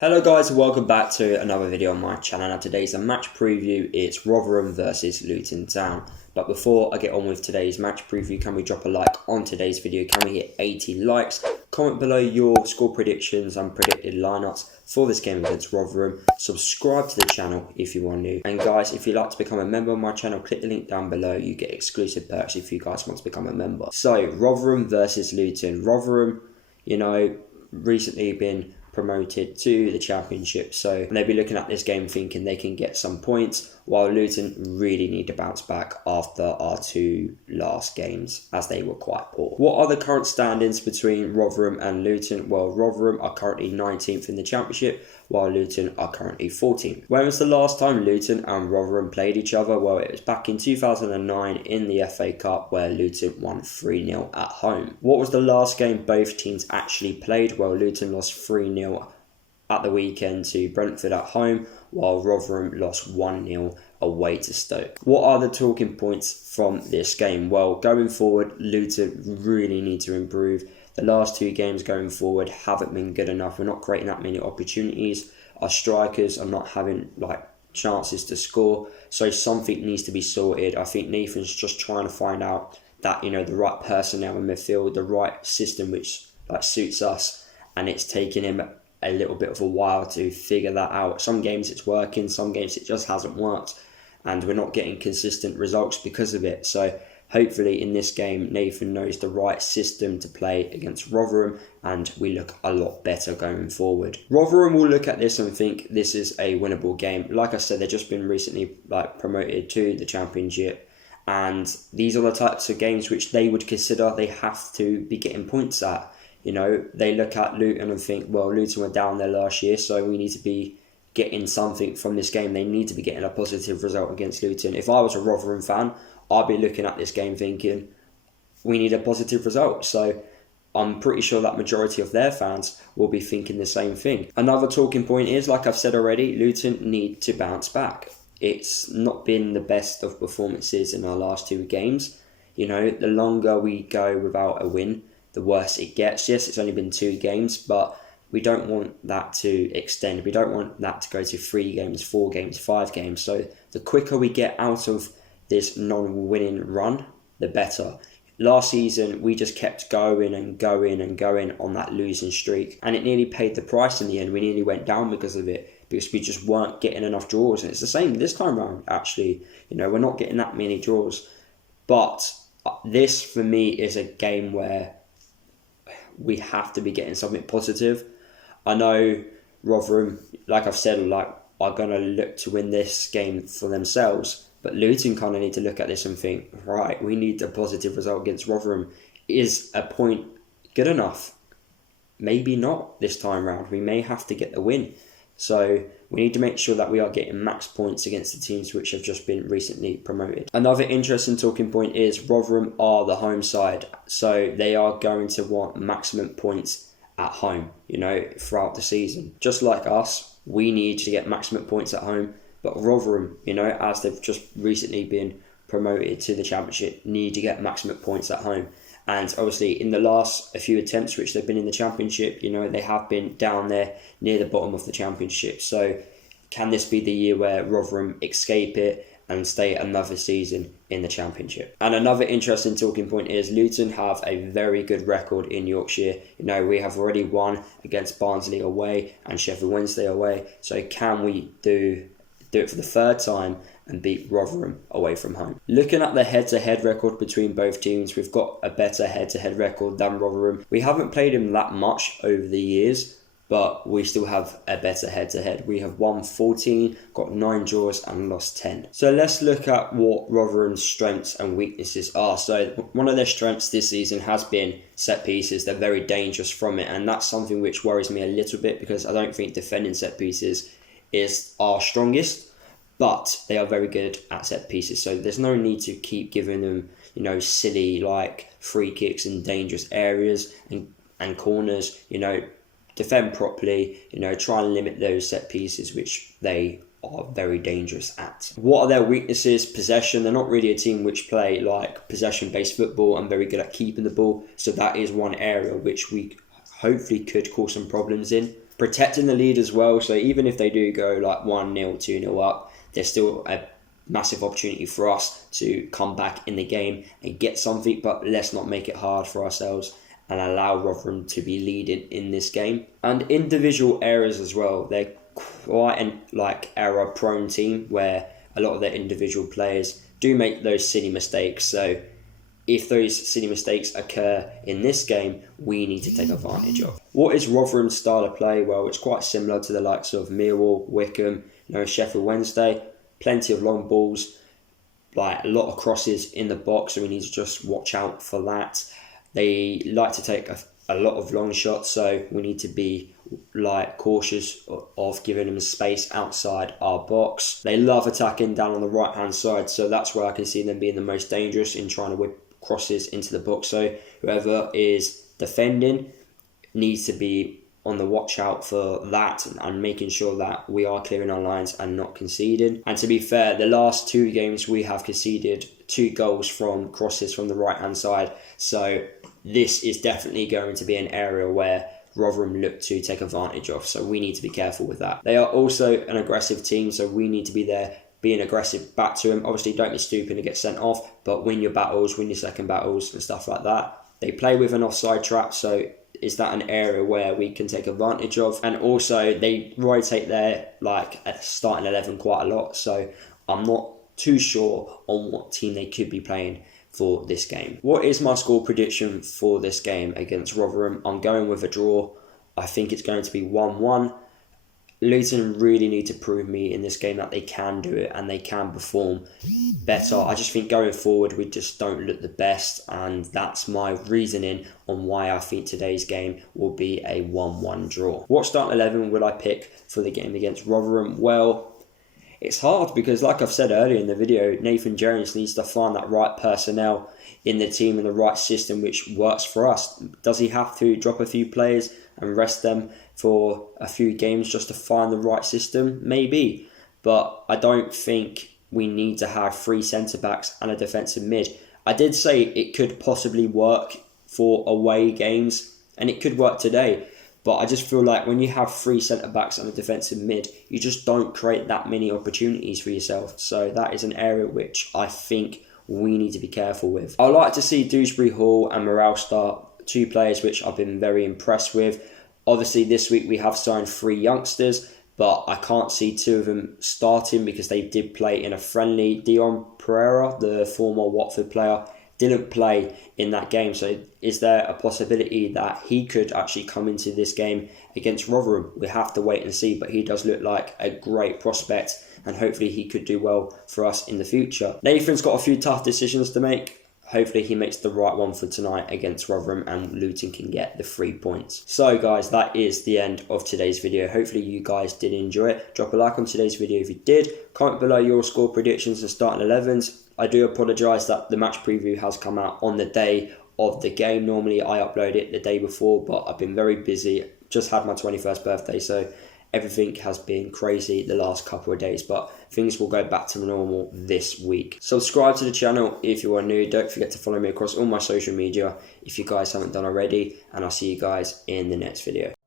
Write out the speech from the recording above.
Hello guys and welcome back to another video on my channel. Now today's a match preview. It's Rotherham versus Luton Town. But before I get on with today's match preview, can we drop a like on today's video? Can we hit 80 likes? Comment below your score predictions and predicted lineups for this game against Rotherham. Subscribe to the channel if you are new. And guys, if you'd like to become a member of my channel, click the link down below. You get exclusive perks if you guys want to become a member. So Rotherham versus Luton. Rotherham, recently been promoted to the Championship, so they'll be looking at this game thinking they can get some points, while Luton really need to bounce back after our two last games as they were quite poor. What are the current standings between Rotherham and Luton? Well, Rotherham are currently 19th in the Championship, while Luton are currently 14th. When was the last time Luton and Rotherham played each other? Well, it was back in 2009 in the FA Cup, where Luton won 3-0 at home. What was the last game both teams actually played? Well, Luton lost 3-0 at the weekend to Brentford at home, while Rotherham lost 1-0 away to Stoke. What are the talking points from this game? Well, going forward, Luton really need to improve. The last two games going forward haven't been good enough. We're not creating that many opportunities. Our strikers are not having chances to score. So something needs to be sorted. I think Nathan's just trying to find out that, the right personnel in midfield, the right system which suits us, and it's taking him a little bit of a while to figure that out. Some games it's working, some games it just hasn't worked, and we're not getting consistent results because of it. So hopefully in this game, Nathan knows the right system to play against Rotherham, and we look a lot better going forward. Rotherham will look at this and think this is a winnable game. Like I said, they've just been recently promoted to the Championship, and these are the types of games which they would consider they have to be getting points at. They look at Luton and think, well, Luton were down there last year, so we need to be getting something from this game. They need to be getting a positive result against Luton. If I was a Rotherham fan, I'd be looking at this game thinking, we need a positive result. So I'm pretty sure that majority of their fans will be thinking the same thing. Another talking point is, like I've said already, Luton need to bounce back. It's not been the best of performances in our last two games. The longer we go without a win, the worse it gets. Yes, it's only been 2 games, but we don't want that to extend. We don't want that to go to 3 games, 4 games, 5 games. So the quicker we get out of this non-winning run, the better. Last season, we just kept going and going and going on that losing streak, and it nearly paid the price in the end. We nearly went down because of it, because we just weren't getting enough draws. And it's the same this time around, actually. We're not getting that many draws. But this, for me, is a game where we have to be getting something positive. I know Rotherham, like I've said, are going to look to win this game for themselves. But Luton kind of need to look at this and think, right, we need a positive result against Rotherham. Is a point good enough? Maybe not this time round. We may have to get the win. So we need to make sure that we are getting max points against the teams which have just been recently promoted. Another interesting talking point is Rotherham are the home side. So they are going to want maximum points at home, throughout the season. Just like us, we need to get maximum points at home. But Rotherham, as they've just recently been promoted to the Championship, need to get maximum points at home. And obviously, in the last few attempts which they've been in the Championship, they have been down there near the bottom of the Championship. So can this be the year where Rotherham escape it and stay another season in the Championship? And another interesting talking point is Luton have a very good record in Yorkshire. We have already won against Barnsley away and Sheffield Wednesday away. So can we do it for the 3rd time and beat Rotherham away from home? Looking at the head-to-head record between both teams, we've got a better head-to-head record than Rotherham. We haven't played him that much over the years, but we still have a better head-to-head. We have won 14, got 9 draws and lost 10. So let's look at what Rotherham's strengths and weaknesses are. So one of their strengths this season has been set pieces. They're very dangerous from it, and that's something which worries me a little bit, because I don't think defending set pieces is our strongest, but they are very good at set pieces. So there's no need to keep giving them, silly free kicks in dangerous areas and corners. Defend properly, try and limit those set pieces which they are very dangerous at. What are their weaknesses? Possession. They're not really a team which play possession-based football and very good at keeping the ball. So that is one area which we hopefully could cause some problems in. protecting the lead as well. So even if they do go like 1-0, 2-0 up, there's still a massive opportunity for us to come back in the game and get something. But let's not make it hard for ourselves and allow Rotherham to be leading in this game. And individual errors as well. They're quite an error-prone team where a lot of their individual players do make those silly mistakes. So if those silly mistakes occur in this game, we need to take advantage of. What is Rotherham's style of play? Well, it's quite similar to the likes of Millwall, Wickham, Sheffield Wednesday. Plenty of long balls, like a lot of crosses in the box, so we need to just watch out for that. They like to take a lot of long shots, so we need to be cautious of giving them space outside our box. They love attacking down on the right hand side, so that's where I can see them being the most dangerous in trying to whip crosses into the box. So whoever is defending needs to be on the watch out for that and making sure that we are clearing our lines and not conceding. And to be fair, the last 2 games we have conceded 2 goals from crosses from the right hand side, so this is definitely going to be an area where Rotherham look to take advantage of, so we need to be careful with that. They are also an aggressive team, so we need to be there being aggressive back to them. Obviously, don't be stupid and get sent off, but win your battles, win your second battles and stuff like that. They play with an offside trap, so is that an area where we can take advantage of? And also, they rotate their starting 11 quite a lot, so I'm not too sure on what team they could be playing for this game. What is my score prediction for this game against Rotherham? I'm going with a draw. I think it's going to be 1-1. Luton really need to prove me in this game that they can do it and they can perform better. I just think going forward we just don't look the best, and that's my reasoning on why I think today's game will be a 1-1 draw. What starting 11 will I pick for the game against Rotherham? Well, it's hard because, like I've said earlier in the video, Nathan Jones needs to find that right personnel in the team and the right system which works for us. Does he have to drop a few players and rest them for a few games just to find the right system? Maybe. But I don't think we need to have 3 centre-backs and a defensive mid. I did say it could possibly work for away games, and it could work today. But I just feel like when you have 3 centre-backs and a defensive mid, you just don't create that many opportunities for yourself. So that is an area which I think we need to be careful with. I like to see Dewsbury Hall and Morale start, 2 players which I've been very impressed with. Obviously this week we have signed 3 youngsters, but I can't see 2 of them starting because they did play in a friendly. Dion Pereira, the former Watford player, didn't play in that game, so is there a possibility that he could actually come into this game against Rotherham? We have to wait and see, but he does look like a great prospect and hopefully he could do well for us in the future. Nathan's got a few tough decisions to make. Hopefully he makes the right one for tonight against Rotherham and Luton can get the 3 points. So guys, that is the end of today's video. Hopefully you guys did enjoy it. Drop a like on today's video if you did. Comment below your score predictions and starting 11s. I do apologise that the match preview has come out on the day of the game. Normally I upload it the day before, but I've been very busy. Just had my 21st birthday, so everything has been crazy the last couple of days, but things will go back to normal this week. Subscribe to the channel if you are new. Don't forget to follow me across all my social media if you guys haven't done already, and I'll see you guys in the next video.